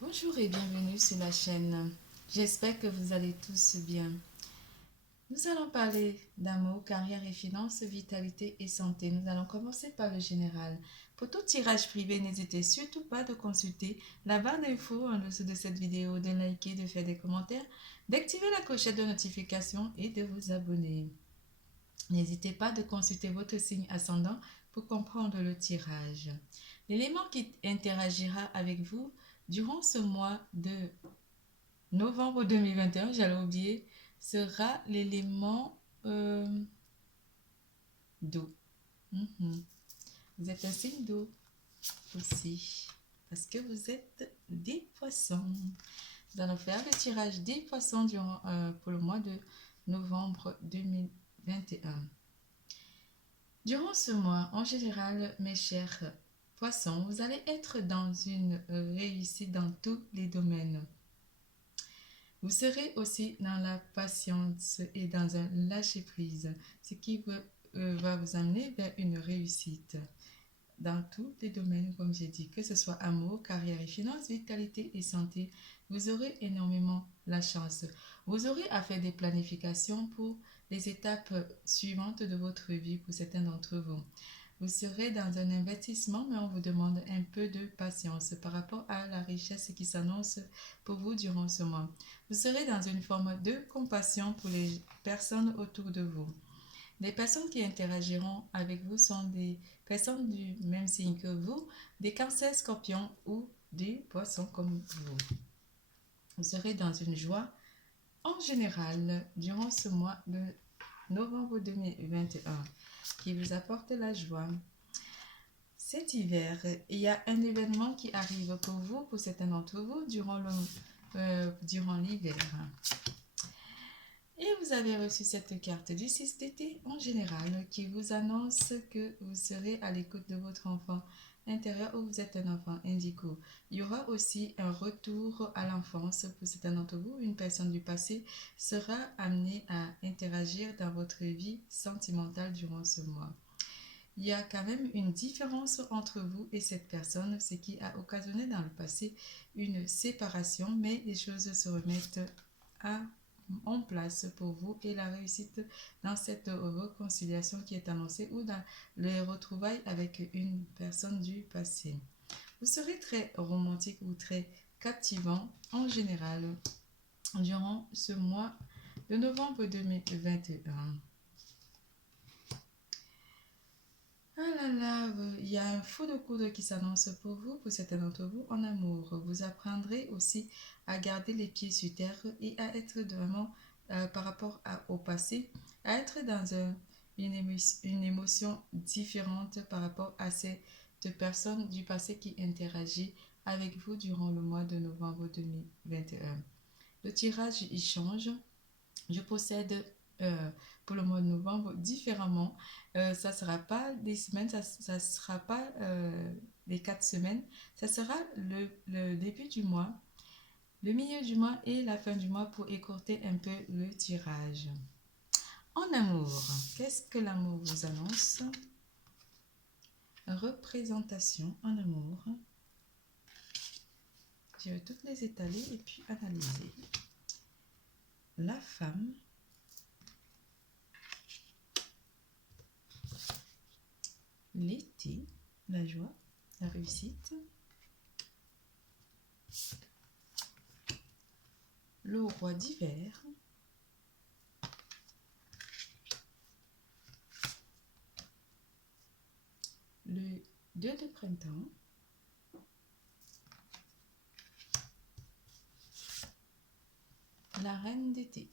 Bonjour et bienvenue sur la chaîne. J'espère que vous allez tous bien. Nous allons parler d'amour, carrière et finances, vitalité et santé. Nous allons commencer par le général. Pour tout tirage privé, n'hésitez surtout pas de consulter la barre d'infos en dessous de cette vidéo, de liker, de faire des commentaires, d'activer la clochette de notification et de vous abonner. N'hésitez pas de consulter votre signe ascendant pour comprendre le tirage. L'élément qui interagira avec vous durant ce mois de novembre 2021, j'allais oublier, sera l'élément d'eau. Vous êtes un signe d'eau aussi, parce que vous êtes des poissons. Nous allons faire le tirage des poissons pour le mois de novembre 2021. Durant ce mois, en général, mes chers poissons, vous allez être dans une réussite dans tous les domaines. Vous serez aussi dans la patience et dans un lâcher-prise, ce qui va vous amener vers une réussite dans tous les domaines, comme j'ai dit, que ce soit amour, carrière et finances, vitalité et santé. Vous aurez énormément la chance. Vous aurez à faire des planifications pour les étapes suivantes de votre vie pour certains d'entre vous. Vous serez dans un investissement, mais on vous demande un peu de patience par rapport à la richesse qui s'annonce pour vous durant ce mois. Vous serez dans une forme de compassion pour les personnes autour de vous. Les personnes qui interagiront avec vous sont des personnes du même signe que vous, des cancers, scorpions ou des poissons comme vous. Vous serez dans une joie en général durant ce mois de novembre 2021 qui vous apporte la joie. Cet hiver, il y a un événement qui arrive pour vous, pour certains d'entre vous, durant l'hiver. Et vous avez reçu cette carte du 6 d'été en général qui vous annonce que vous serez à l'écoute de votre enfant intérieur ou vous êtes un enfant indigo. Il y aura aussi un retour à l'enfance pour certains d'entre vous. Une personne du passé sera amenée à interagir dans votre vie sentimentale durant ce mois. Il y a quand même une différence entre vous et cette personne, ce qui a occasionné dans le passé une séparation, mais les choses se remettent en place pour vous et la réussite dans cette réconciliation qui est annoncée ou dans les retrouvailles avec une personne du passé. Vous serez très romantique ou très captivant en général durant ce mois de novembre 2021. Ah là là, il y a un feu de coude qui s'annonce pour vous, pour certains d'entre vous, en amour. Vous apprendrez aussi à garder les pieds sur terre et à être vraiment, par rapport au passé, à être dans une émotion différente par rapport à cette personne du passé qui interagit avec vous durant le mois de novembre 2021. Le tirage, il change. Je possède pour le mois de novembre différemment. Ça ne sera pas des semaines, ça ne sera pas les 4 semaines. Ça sera le début du mois, le milieu du mois et la fin du mois pour écourter un peu le tirage. En amour, qu'est-ce que l'amour vous annonce? Représentation en amour. Je vais toutes les étaler et puis analyser. La femme. L'été, la joie, la réussite. Le roi d'hiver. Le 2 de printemps. La reine d'été.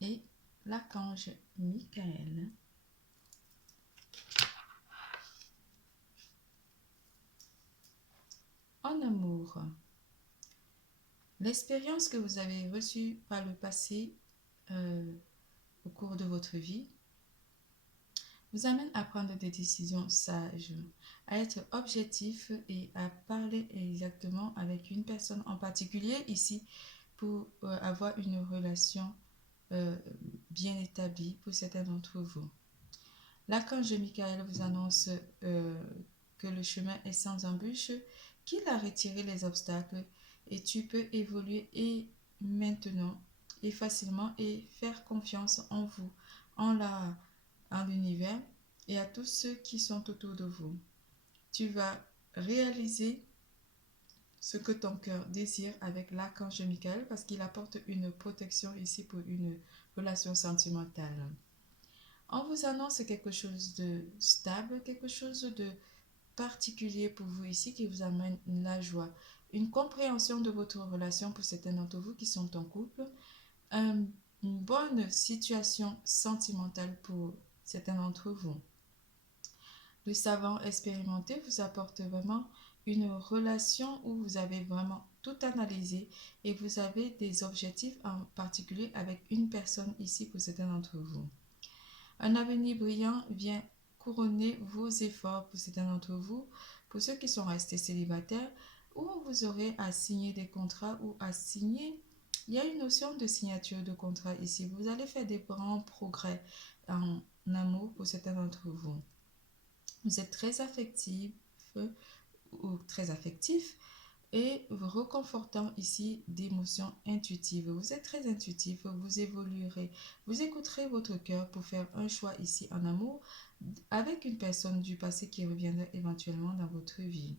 Et l'archange Michael. En amour, l'expérience que vous avez reçue par le passé au cours de votre vie vous amène à prendre des décisions sages, à être objectif et à parler exactement avec une personne en particulier ici pour avoir une relation bien établie pour certains d'entre vous. L'archange Michael vous annonce que le chemin est sans embûche, qu'il a retiré les obstacles et tu peux évoluer et maintenant et facilement et faire confiance en vous, en l'univers et à tous ceux qui sont autour de vous. Tu vas réaliser ce que ton cœur désire avec l'archange Michael parce qu'il apporte une protection ici pour une relation sentimentale. On vous annonce quelque chose de stable, quelque chose de particulier pour vous ici qui vous amène la joie, une compréhension de votre relation pour certains d'entre vous qui sont en couple, une bonne situation sentimentale pour certains d'entre vous. Le savant expérimenté vous apporte vraiment une relation où vous avez vraiment tout analysé et vous avez des objectifs en particulier avec une personne ici pour certains d'entre vous. Un avenir brillant vient couronner vos efforts pour certains d'entre vous, pour ceux qui sont restés célibataires, où vous aurez à signer des contrats ou à signer. Il y a une notion de signature de contrat ici. Vous allez faire des grands progrès en amour pour certains d'entre vous. Vous êtes très affectif ou très affectif et reconfortant ici d'émotions intuitives. Vous êtes très intuitif, vous évoluerez, vous écouterez votre cœur pour faire un choix ici en amour avec une personne du passé qui reviendra éventuellement dans votre vie.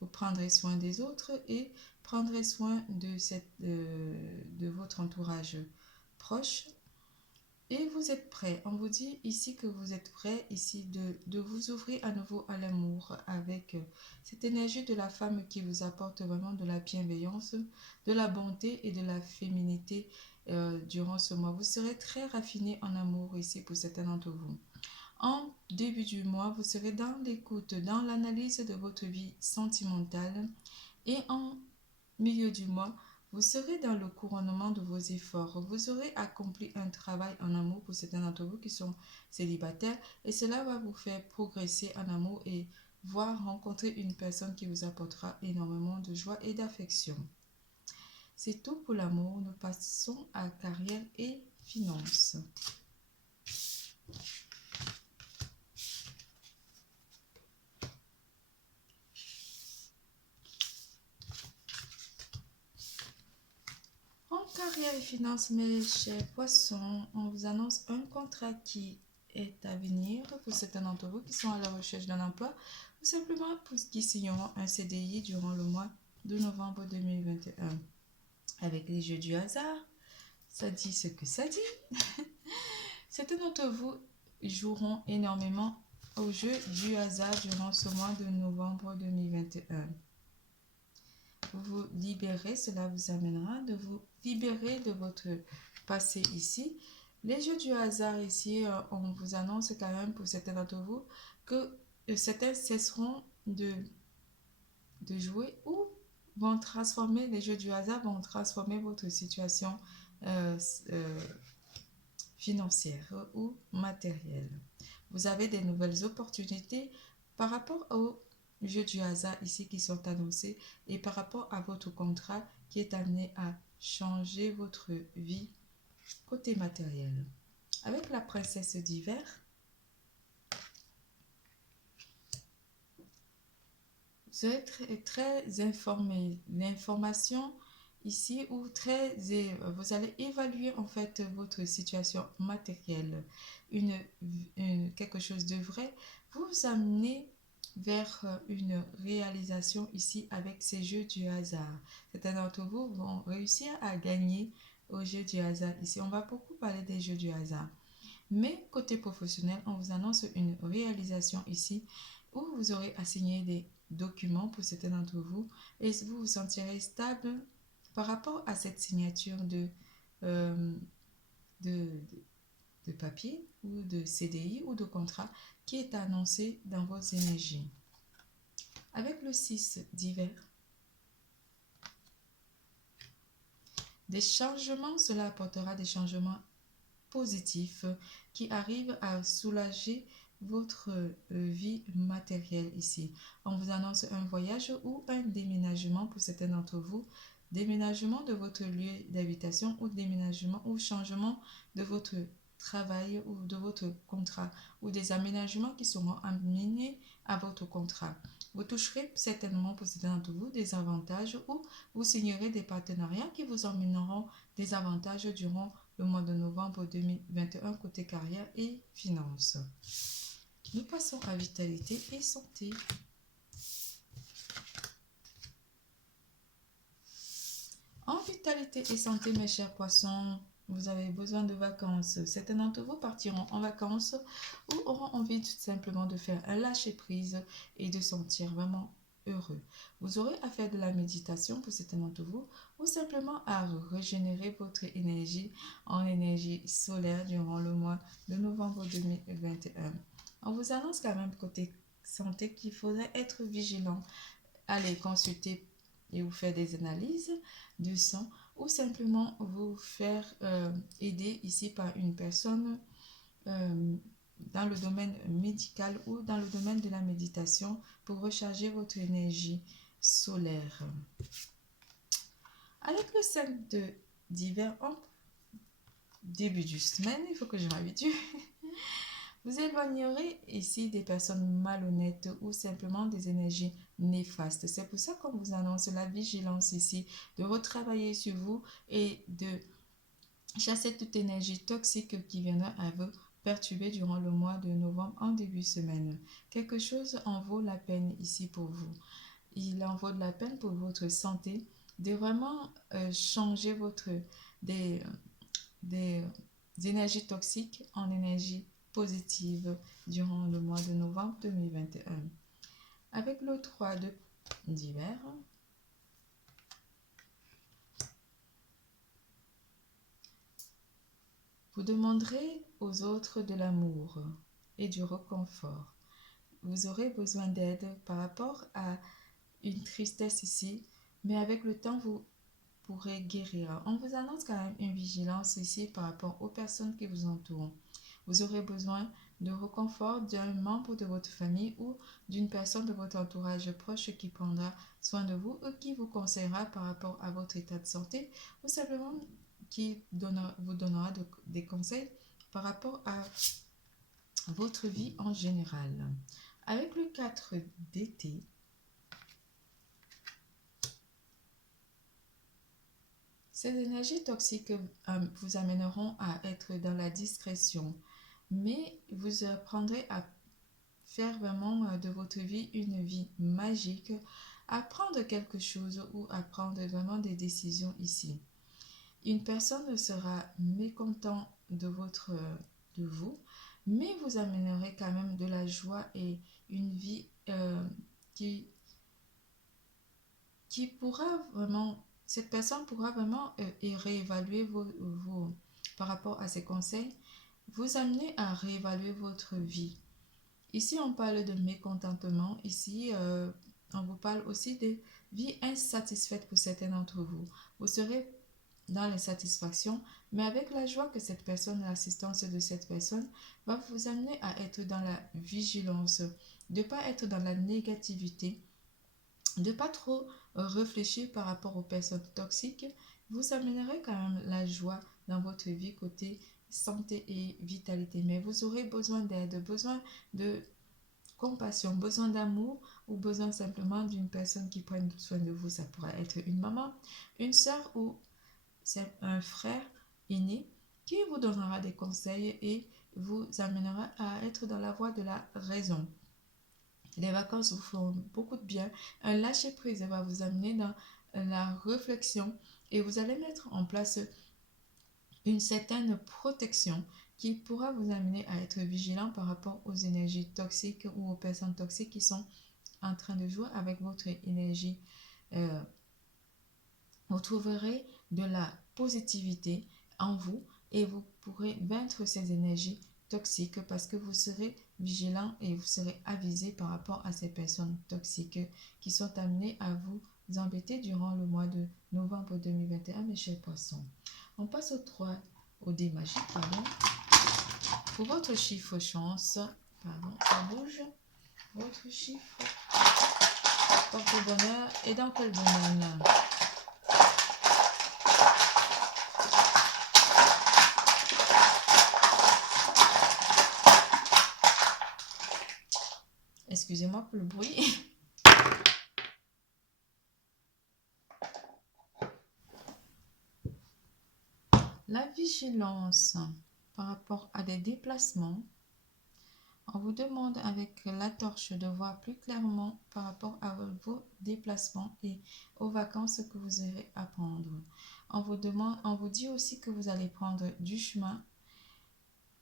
Vous prendrez soin des autres et prendrez soin de votre entourage proche. Et vous êtes prêt. On vous dit ici que vous êtes prêt ici de vous ouvrir à nouveau à l'amour avec cette énergie de la femme qui vous apporte vraiment de la bienveillance, de la bonté et de la féminité durant ce mois. Vous serez très raffiné en amour ici pour certains d'entre vous. En début du mois, vous serez dans l'écoute, dans l'analyse de votre vie sentimentale et en milieu du mois, vous serez dans le couronnement de vos efforts. Vous aurez accompli un travail en amour pour certains d'entre vous qui sont célibataires et cela va vous faire progresser en amour et voir rencontrer une personne qui vous apportera énormément de joie et d'affection. C'est tout pour l'amour. Nous passons à carrière et finances. En carrière et finances, mes chers poissons, on vous annonce un contrat qui est à venir pour certains d'entre vous qui sont à la recherche d'un emploi ou simplement pour ceux qui signeront un CDI durant le mois de novembre 2021. Avec les jeux du hasard, ça dit ce que ça dit. Certains d'entre vous joueront énormément au jeu du hasard durant ce mois de novembre 2021. Vous libérer, cela vous amènera de vous libérer de votre passé ici. Les jeux du hasard ici, on vous annonce quand même pour certains d'entre vous que certains cesseront de jouer ou vont transformer, les jeux du hasard vont transformer votre situation financière ou matérielle. Vous avez des nouvelles opportunités par rapport aux jeux du hasard ici qui sont annoncés et par rapport à votre contrat qui est amené à changer votre vie côté matériel. Avec la princesse d'hiver, vous serez très informé. L'information ici ou vous allez évaluer en fait votre situation matérielle. Quelque chose de vrai, vous amenez vers une réalisation ici avec ces jeux du hasard. Certains d'entre vous vont réussir à gagner au jeu du hasard. Ici, on va beaucoup parler des jeux du hasard. Mais côté professionnel, on vous annonce une réalisation ici où vous aurez à signer des documents pour certains d'entre vous et vous vous sentirez stable par rapport à cette signature de papier ou de CDI ou de contrat qui est annoncé dans vos énergies. Avec le 6 d'hiver, des changements, cela apportera des changements positifs qui arrivent à soulager votre vie matérielle ici. On vous annonce un voyage ou un déménagement pour certains d'entre vous, déménagement de votre lieu d'habitation ou déménagement ou changement de votre travail ou de votre contrat ou des aménagements qui seront amenés à votre contrat. Vous toucherez certainement pour certains d'entre vous des avantages ou vous signerez des partenariats qui vous emmèneront des avantages durant le mois de novembre 2021 côté carrière et finances. Nous passons à vitalité et santé. En vitalité et santé, mes chers poissons, vous avez besoin de vacances. Certains d'entre vous partiront en vacances ou auront envie tout simplement de faire un lâcher-prise et de sentir vraiment heureux. Vous aurez à faire de la méditation pour certains d'entre vous ou simplement à régénérer votre énergie en énergie solaire durant le mois de novembre 2021. On vous annonce quand même côté santé qu'il faudrait être vigilant. Allez consulter et vous faire des analyses du sang ou simplement vous faire aider ici par une personne dans le domaine médical ou dans le domaine de la méditation pour recharger votre énergie solaire. Avec le 5 d'hiver en début de semaine, il faut que je m'habitue. Vous éloignerez ici des personnes malhonnêtes ou simplement des énergies néfastes. C'est pour ça qu'on vous annonce la vigilance ici, de retravailler sur vous et de chasser toute énergie toxique qui viendra à vous perturber durant le mois de novembre en début de semaine. Quelque chose en vaut la peine ici pour vous. Il en vaut de la peine pour votre santé de vraiment changer des énergies toxiques en énergie positive durant le mois de novembre 2021. Avec le 3 d'hiver, vous demanderez aux autres de l'amour et du réconfort. Vous aurez besoin d'aide par rapport à une tristesse ici, mais avec le temps, vous pourrez guérir. On vous annonce quand même une vigilance ici par rapport aux personnes qui vous entourent. Vous aurez besoin de réconfort d'un membre de votre famille ou d'une personne de votre entourage proche qui prendra soin de vous ou qui vous conseillera par rapport à votre état de santé ou simplement qui vous donnera des conseils par rapport à votre vie en général. Avec le 4 d'été, ces énergies toxiques vous amèneront à être dans la discrétion, mais vous apprendrez à faire vraiment de votre vie une vie magique, apprendre quelque chose ou apprendre vraiment des décisions ici. Une personne sera mécontente de vous, mais vous amènerez quand même de la joie et une vie qui pourra vraiment, cette personne pourra vraiment réévaluer par rapport à ses conseils, vous amener à réévaluer votre vie. Ici, on parle de mécontentement. Ici, on vous parle aussi de vie insatisfaite pour certains d'entre vous. Vous serez dans l'insatisfaction, mais avec la joie que cette personne, l'assistance de cette personne va vous amener à être dans la vigilance, de ne pas être dans la négativité, de ne pas trop réfléchir par rapport aux personnes toxiques. Vous amènerez quand même la joie dans votre vie côté santé et vitalité, mais vous aurez besoin d'aide, besoin de compassion, besoin d'amour ou besoin simplement d'une personne qui prenne soin de vous. Ça pourra être une maman, une soeur ou c'est un frère aîné qui vous donnera des conseils et vous amènera à être dans la voie de la raison. Les vacances vous feront beaucoup de bien. Un lâcher-prise va vous amener dans la réflexion et vous allez mettre en place une certaine protection qui pourra vous amener à être vigilant par rapport aux énergies toxiques ou aux personnes toxiques qui sont en train de jouer avec votre énergie. Vous trouverez de la positivité en vous et vous pourrez vaincre ces énergies toxiques parce que vous serez vigilant et vous serez avisé par rapport à ces personnes toxiques qui sont amenées à vous embêter durant le mois de novembre 2021, mes chers poissons. On passe au dé magique, pardon. Pour votre chiffre chance, pardon, ça bouge. Votre chiffre porte-bonheur et dans quel domaine? Excusez-moi pour le bruit. La vigilance par rapport à des déplacements. On vous demande avec la torche de voir plus clairement par rapport à vos déplacements et aux vacances que vous aurez à prendre. On vous dit aussi que vous allez prendre du chemin,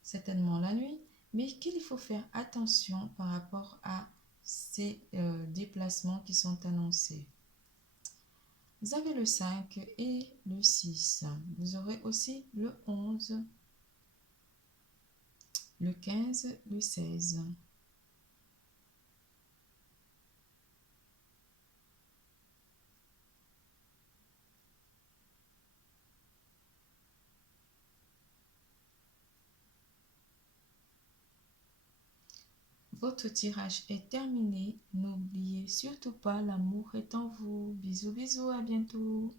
certainement la nuit, mais qu'il faut faire attention par rapport à ces déplacements qui sont annoncés. Vous avez le 5 et le 6. Vous aurez aussi le 11, le 15, le 16. Votre tirage est terminé. N'oubliez surtout pas, l'amour est en vous. Bisous, bisous, à bientôt.